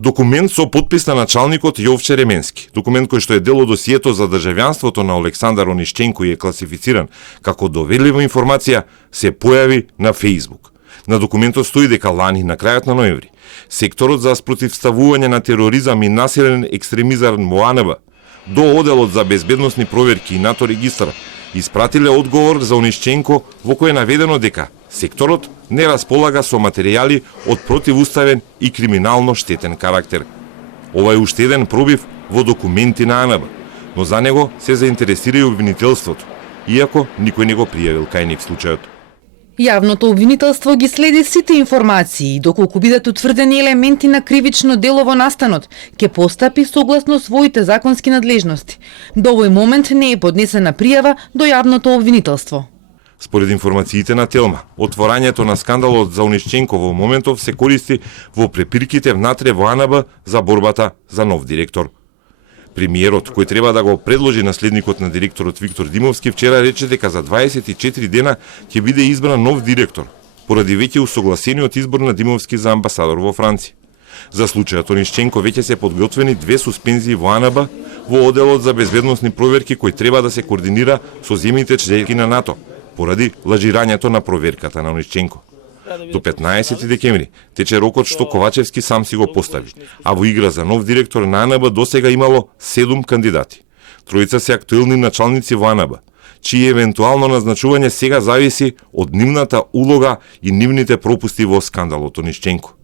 Документ со подпис на началникот Јовче Ременски. Документ кој што е дел од досието за државјанството на Олександар Онишченко и е класифициран како доверлива информација, се појави на Facebook. На документот стои дека лани на крајот на ноември секторот за спротивставување на тероризам и насилен екстремизам во АНБ до Оделот за безбедносни проверки и НАТО регистар испратиле одговор за Онишченко во кој е наведено дека секторот не располага со материјали од противуставен и криминално штетен карактер. Ова е уште еден пробив во документи на АНБ, но за него се заинтересира и обвинителството, иако никој не го пријавил кај нив случајот. Јавното обвинителство ги следи сите информации и доколку бидат утврдени елементи на кривично дело во настанот, ќе постапи согласно своите законски надлежности. До овој момент не е поднесена пријава до јавното обвинителство. Според информациите на Телма, отворањето на скандалот за Онишченко во моментов се користи во препирките внатре во АНБ за борбата за нов директор. Премиерот, кој треба да го предложи наследникот на директорот Виктор Димовски, вчера рече дека за 24 дена ќе биде избран нов директор, поради веќе усогласениот избор на Димовски за амбасадор во Франција. За случајот Онишченко веќе се подготвени 2 суспензии во АНБ во Оделот за безбедносни проверки кој треба да се координира со земјите членки на НАТО, поради лажирањето на проверката на Онишченко. До 15 декември тече рокот што Ковачевски сам си го постави, а во игра за нов директор на АНБ досега имало 7 кандидати. Тројца се актуелни началници во АНБ, чие евентуално назначување сега зависи од нивната улога и нивните пропусти во скандалот Онишченко.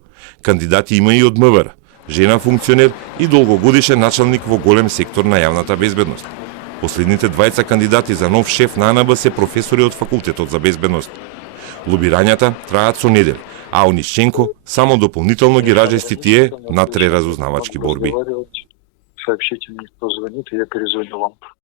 Кандидати има и од МВР, жена функционер и долгогодишен началник во голем сектор на јавната безбедност. Последните двајца кандидати за нов шеф на АНБ се професори од Факултетот за безбедност. Лобирањата траат со недели, а Онишченко само дополнително ги ражести тие на 3 разузнавачки борби. Сообщите мне, кто звонит, и я перезвоню вам.